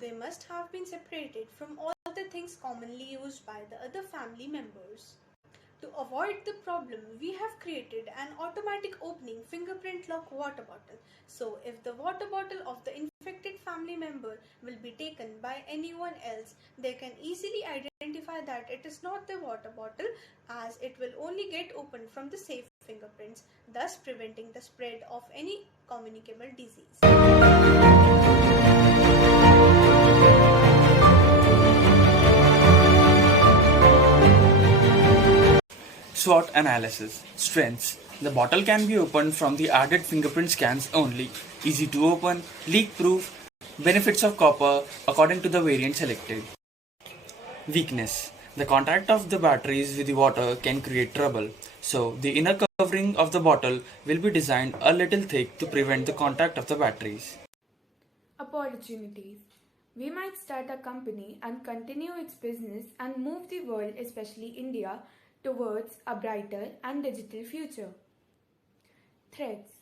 they must have been separated from all the things commonly used by the other family members. To avoid the problem, we have created an automatic opening fingerprint lock water bottle. So if the water bottle of the infected family member will be taken by anyone else, they can easily identify that it is not the water bottle, as it will only get opened from the safe fingerprints, thus preventing the spread of any communicable disease. SWOT analysis. Strengths. The bottle can be opened from the added fingerprint scans only. Easy to open, leak proof. Benefits of copper according to the variant selected. Weakness. The contact of the batteries with the water can create trouble. So the inner covering of the bottle will be designed a little thick to prevent the contact of the batteries. Opportunities. We might start a company and continue its business and move the world, especially India, towards a brighter and digital future. Threats.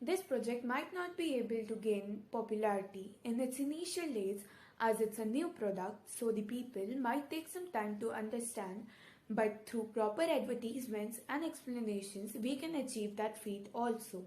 This project might not be able to gain popularity in its initial days as it's a new product, so the people might take some time to understand, but through proper advertisements and explanations, we can achieve that feat also.